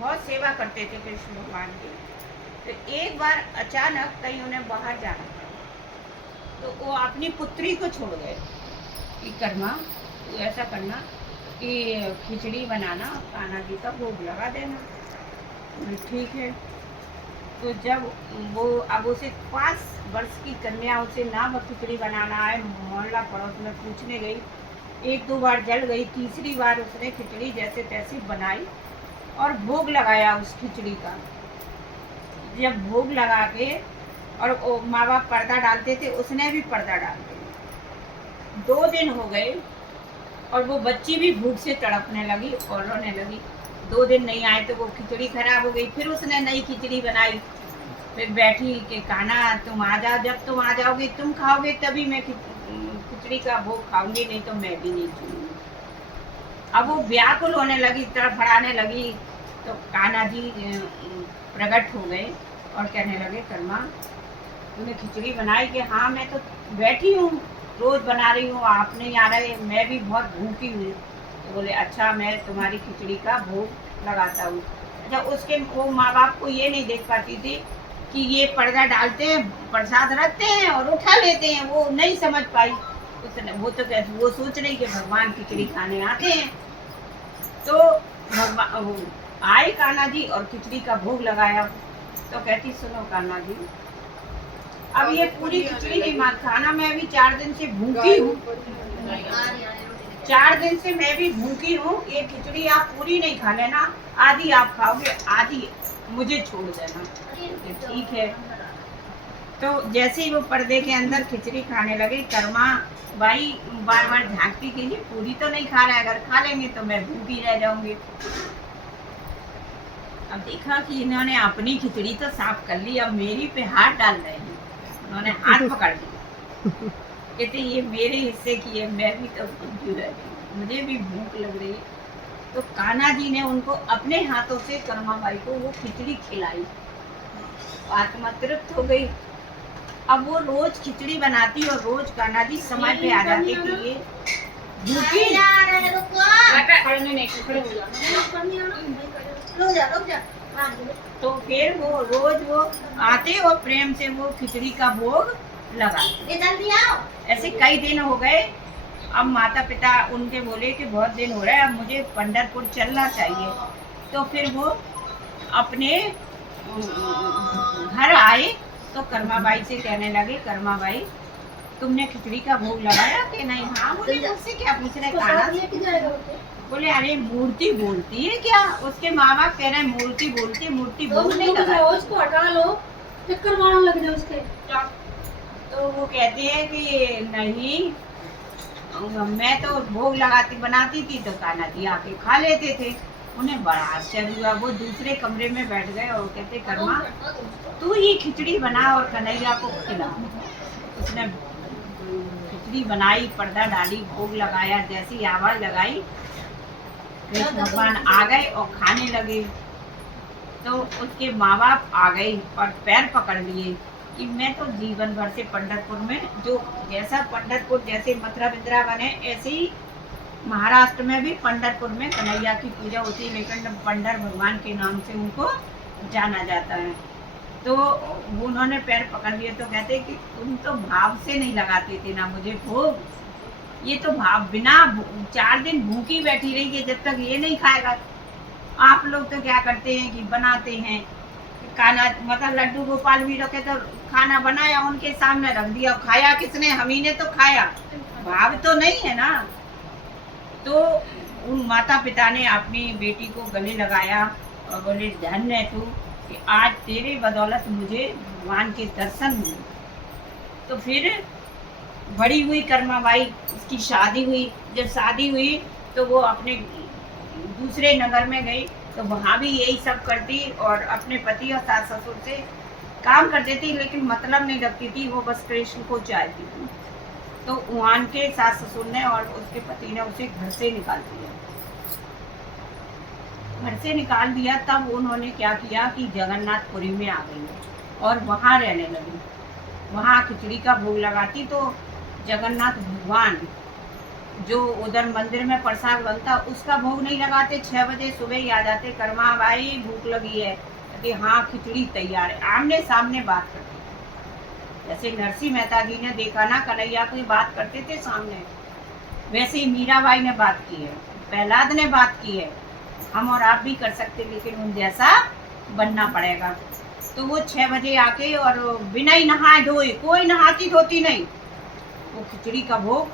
बहुत सेवा करते थे कृष्ण भगवान की। तो एक बार अचानक कहीं उन्हें बाहर जाना पड़ा, तो वो अपनी पुत्री को छोड़ गए कि कर्मा तू ऐसा करना कि खिचड़ी बनाना, कान्हा जी का भोग लगा देना। ठीक है। तो जब वो अब उसे 5 वर्ष की कन्या उसे ना वो खिचड़ी बनाना आए, मोहल्ला पड़ोस में पूछने गई, 1-2 बार जल गई, तीसरी बार उसने खिचड़ी जैसे तैसे बनाई और भोग लगाया उस खिचड़ी का। जब भोग लगा के और माँ बाप पर्दा डालते थे, उसने भी पर्दा डाल दिया। 2 दिन हो गए और वो बच्ची भी भूख से तड़पने लगी और रोने लगी। 2 दिन नहीं आए तो वो खिचड़ी खराब हो गई। फिर उसने नई खिचड़ी बनाई, फिर बैठी कि कान्हा तुम आ जाओ, जब तुम आ जाओगे तुम खाओगे तभी मैं खिचड़ी का भोग खाऊंगी, नहीं तो मैं भी नहीं छूऊंगी। अब वो व्याकुल होने लगी, तड़फड़ाने लगी। तो कान्हा जी प्रकट हो गए और कहने लगे, कर्मा तूने खिचड़ी बनाई? कि हाँ मैं तो बैठी हूँ, रोज बना रही हूँ, आप नहीं आ रहे, मैं भी बहुत भूखी हूँ। तो बोले अच्छा मैं तुम्हारी खिचड़ी का भोग लगाता हूँ। अच्छा, उसके वो माँ बाप को ये नहीं देख पाती थी कि ये पर्दा डालते हैं, प्रसाद रखते हैं और उठा लेते हैं, वो नहीं समझ पाई। उसने वो तो कैसे वो सोच रही कि भगवान खिचड़ी खाने आते हैं। तो भगवान आए कान्हा जी और खिचड़ी का भोग लगाया। तो कहती सुनो कान्हा जी, अब ये पूरी खिचड़ी नहीं मार खाना, मैं अभी 4 दिन से भूखी हूँ, 4 दिन से मैं भी भूखी हूँ, ये खिचड़ी आप पूरी नहीं खा लेना, आधी आप खाओगे, आधी मुझे छोड़ देना। ठीक है। तो जैसे ही वो पर्दे के अंदर खिचड़ी खाने लगे, कर्मा बाई बार बार झांकती कि ये पूरी तो नहीं खा रहा है, अगर खा लेंगे तो मैं भूखी रह जाऊंगी। अब देखा कि इन्होंने अपनी खिचड़ी तो साफ कर ली, अब मेरी पे हाथ डाल रहे हैं। उन्होंने हाथ पकड़ लिया, कहते ये मेरे हिस्से की है, मैं भी तो भूखी रह गई, मुझे भी भूख लग रही। तो कान्हा जी ने उनको अपने हाथों से कर्माबाई को वो खिचड़ी खिलाई, आत्मा तृप्त हो गई। अब वो रोज खिचड़ी बनाती और रोज कान्हा जी समय पे आ जाते कि ये भूखी तो फिर वो रोज वो आते और प्रेम से वो खिचड़ी का भोग लगाते। ऐसे कई दिन हो गए। अब माता पिता उनके बोले कि बहुत दिन हो रहा है, अब मुझे पंढरपुर चलना चाहिए। तो फिर वो अपने घर आए तो कर्माबाई से कहने लगे, कर्माबाई तुमने खिचड़ी का भोग लगाया कि नहीं? हाँ बोले, मुझसे क्या पूछ रहे कान्हा? बोले अरे मूर्ति बोलती है क्या? उसके माँ बाप कह रहे हैं मूर्ति बोलती है, मूर्ति बोल नहीं लगा, उसको हटा लो, चक्कर मारने लग जाए उसके। तो वो कहते हैं कि नहीं, मैं तो भोग लगाती बनाती थी तो कान्हा जी आके खा लेते थे। उन्हें बड़ा आश्चर्य हुआ। वो दूसरे कमरे में बैठ गए और कहते, कर्मा तू ही खिचड़ी बना और कन्हैया को खिला। उसने खिचड़ी बनाई, पर्दा डाली, भोग लगाया, जैसी आवाज लगाई कृष्ण भगवान आ गए और खाने लगे। तो उसके माँ बाप आ गए और पैर पकड़ लिए कि मैं तो जीवन भर से पंढरपुर में, जो जैसा पंढरपुर जैसे मथुरा वृंदावन है, ऐसे ही महाराष्ट्र में भी पंढरपुर में कन्हैया की पूजा होती है, लेकिन पंडर भगवान के नाम से उनको जाना जाता है। तो उन्होंने पैर पकड़ लिए तो कहते कि तुम तो भाव से नहीं लगाते थे ना मुझे भोग, ये तो भाव बिना 4 दिन भूखी बैठी रही है, जब तक ये नहीं खाएगा। आप लोग तो क्या करते हैं कि बनाते हैं, खाना मतलब लड्डू गोपाल भी रखे तो खाना बनाया उनके सामने रख दिया, खाया किसने? हम ही ने तो खाया, भाव तो नहीं है ना। तो उन माता पिता ने अपनी बेटी को गले लगाया और बोले धन्य है तू कि आज तेरे बदौलत मुझे भगवान के दर्शन हुए। तो फिर बड़ी हुई कर्माबाई, उसकी शादी हुई। जब शादी हुई तो वो अपने दूसरे नगर में गई, तो वहाँ भी यही सब करती और अपने पति और सास ससुर से काम करती थी, लेकिन मतलब नहीं रखती थी, वो बस कृष्ण को चाहती थी। तो वहाँ के सास ससुर ने और उसके पति ने उसे घर से निकाल दिया। घर से निकाल दिया तब उन्होंने क्या किया कि जगन्नाथपुरी में आ गई और वहाँ रहने लगी। वहाँ खिचड़ी का भोग लगाती तो जगन्नाथ भगवान जो उधर मंदिर में प्रसाद बनता उसका भोग नहीं लगाते, 6 बजे सुबह ही आ जाते, कर्मा भाई भूख लगी है, कहते हाँ खिचड़ी तैयार है, आमने सामने बात करते। जैसे नरसिंह मेहता जी ने देखा ना कन्हैया को बात करते थे सामने, वैसे ही मीराबाई ने बात की है, प्रहलाद ने बात की है। हम और आप भी कर सकते, लेकिन उन जैसा बनना पड़ेगा। तो वो 6 बजे आके और बिना ही नहाए धोए, कोई नहाती धोती नहीं, वो खिचड़ी का भोग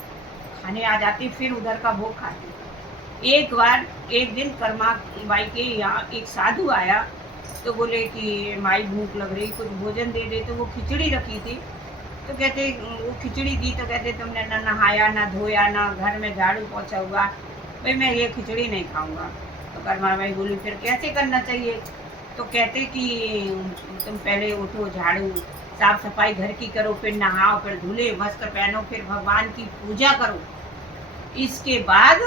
खाने आ जाती, फिर उधर का भोग खाती। एक बार एक दिन कर्मा बाई के यहाँ एक साधु आया, तो बोले कि माई भूख लग रही, कुछ भोजन दे दे। तो वो खिचड़ी रखी थी, तो कहते वो खिचड़ी दी, तो कहते तुमने ना नहाया ना धोया ना घर में झाड़ू पोछा हुआ, भाई मैं ये खिचड़ी नहीं खाऊंगा। तो कर्मा बाई बोली फिर कैसे करना चाहिए? तो कहते कि तुम पहले उठो, झाड़ू साफ सफाई घर की करो, फिर नहाओ, फिर धुले वस्त्र पहनो, फिर भगवान की पूजा करो, इसके बाद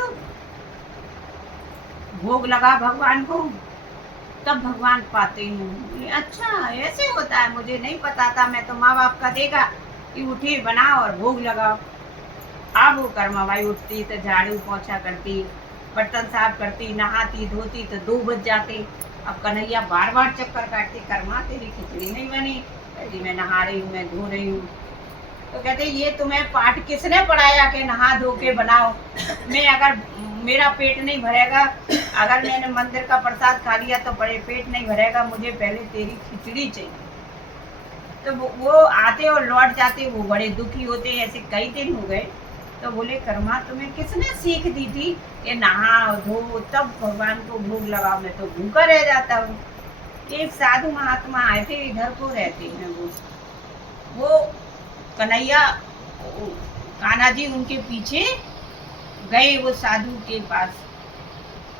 भोग लगा भगवान को, तब भगवान पाते हैं। अच्छा ऐसे होता है, मुझे नहीं पता था, मैं तो माँ बाप का देखा कि उठी बनाओ और भोग लगाओ। अब वो कर्मा बाई उठती तो झाड़ू पोछा करती, बर्तन साफ करती, नहाती धोती, तो 2 बज जाते। अब कन्हैया बार बार चक्कर काटती, कर्मा तेरी खिचड़ी नहीं बनी, कहती मैं नहा रही हूँ, मैं धो रही हूँ। तो कहते ये तुम्हें पाठ किसने पढ़ाया कि नहा धो के बनाओ? मैं अगर मेरा पेट नहीं भरेगा, अगर मैंने मंदिर का प्रसाद खा लिया तो बड़े पेट नहीं भरेगा, मुझे पहले तेरी खिचड़ी चाहिए। तो वो आते और लौट जाते, वो बड़े दुखी होते, ऐसे कई दिन हो गए। तो बोले कर्मा तुम्हें किसने सीख दी थी कि नहा धो तब भगवान को भोग लगाओ, मैं तो भूखा रह जाता हूँ। एक साधु महात्मा आए थे, इधर को रहते हैं वो कन्हैया कान्हा जी उनके पीछे गए वो साधु के पास,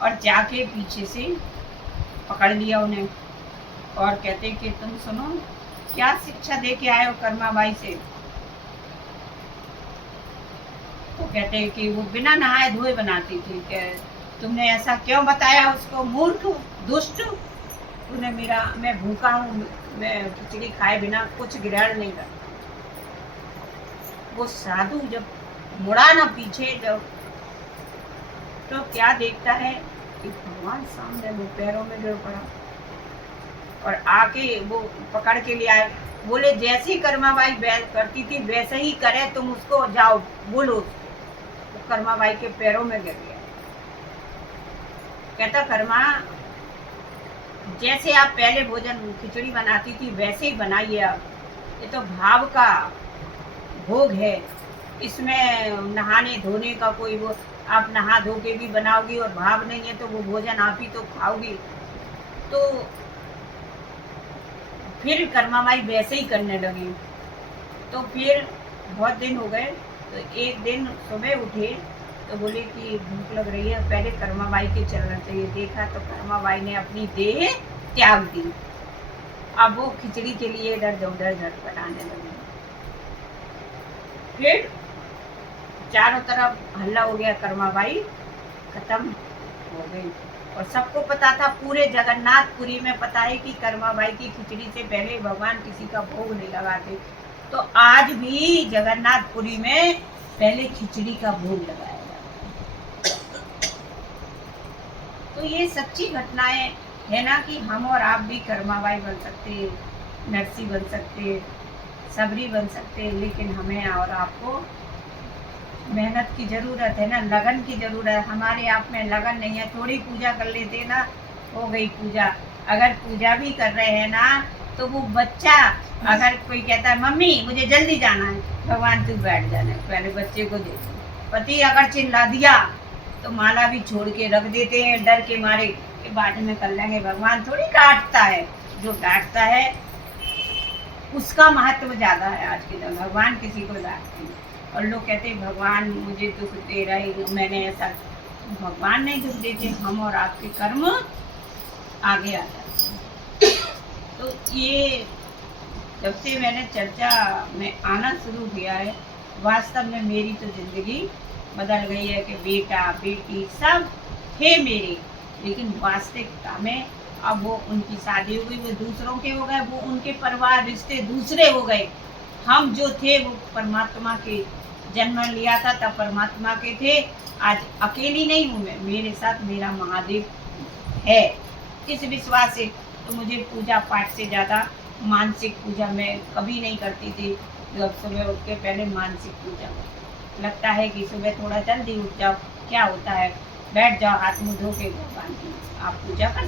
और जाके पीछे से पकड़ लिया उन्हें, और कहते कि तुम सुनो क्या शिक्षा दे के आए हो कर्मा बाई से? तो कहते हैं कि वो बिना नहाए धोए बनाती थी, कि तुमने ऐसा क्यों बताया उसको? मूर्ख दुष्ट, तूने मेरा, मैं भूखा हूँ, मैं खिचड़ी खाए बिना कुछ ग्रहण नहीं करता। वो साधु जब मुड़ा ना पीछे, जब तो क्या देखता है कि भगवान सामने, वो पैरों में गिर पड़ा और आके वो पकड़ के ले आए। बोले जैसी कर्मा बाई करती थी वैसे ही करे, तुम उसको जाओ बोलो। तो कर्मा बाई के पैरों में गिर गया। कहता कर्मा जैसे आप पहले भोजन खिचड़ी बनाती थी वैसे ही बनाइए आप, ये तो भाव का भोग है, इसमें नहाने धोने का कोई वो, आप नहा धो के भी बनाओगी और भाव नहीं है तो वो भोजन आप ही तो खाओगी। तो फिर कर्मा माई वैसे ही करने लगी। तो फिर बहुत दिन हो गए, तो एक दिन सुबह उठे तो बोले कि भूख लग रही है, पहले कर्मा बाई के चलना चाहिए। देखा तो कर्मा बाई ने अपनी देह त्याग दी। अब वो खिचड़ी के लिए इधर उधर झटपटाने लगी। फिर चारों तरफ हल्ला हो गया, कर्मा बाई खत्म हो गई। और सबको पता था, पूरे जगन्नाथपुरी में पता है कि कर्मा बाई की खिचड़ी से पहले भगवान किसी का भोग नहीं लगाते। तो आज भी जगन्नाथपुरी में पहले खिचड़ी का भोग लगाया जाता है। तो ये सच्ची घटनाएं है ना, कि हम और आप भी कर्मा बाई बन सकते, नरसी बन सकते, सबरी बन सकते, लेकिन हमें और आपको मेहनत की जरूरत है ना, लगन की जरूरत है। हमारे आप में लगन नहीं है, थोड़ी पूजा कर लेते ना, हो गई पूजा। अगर पूजा भी कर रहे हैं ना, तो वो बच्चा अगर कोई कहता है मम्मी मुझे जल्दी जाना है, भगवान तू बैठ जाना है, पहले बच्चे को दे। पति अगर चिल्ला दिया तो माला भी छोड़ के रख देते हैं, डर के मारे कि बाद में कर लेंगे। भगवान थोड़ी डांटता है, जो डांटता है उसका महत्व ज्यादा है आज के दिन। भगवान किसी को डांटते हैं। और लोग कहते हैं भगवान मुझे दुख दे रहा है, मैंने ऐसा, भगवान नहीं दुख देते, हम और आपके कर्म आगे आ जाते हैं। तो ये जब से मैंने चर्चा में आना शुरू किया है, वास्तव में मेरी तो जिंदगी बदल गई है कि बेटा बेटी सब थे मेरे, लेकिन वास्तविकता में अब वो उनकी शादी हो गई, वो दूसरों के हो गए, वो उनके परिवार रिश्ते दूसरे हो गए। हम जो थे वो परमात्मा के जन्म लिया था तब परमात्मा के थे, आज अकेली नहीं हूँ मैं, मेरे साथ मेरा महादेव है। इस विश्वास से तो मुझे पूजा पाठ से ज़्यादा मानसिक पूजा मैं कभी नहीं करती थी। जब सुबह उठ के पहले मानसिक पूजा लगता है कि सुबह थोड़ा जल्दी उठ जाओ, क्या होता है, बैठ जाओ, हाथ मुँह धो के भगवान की आप पूजा कर सकते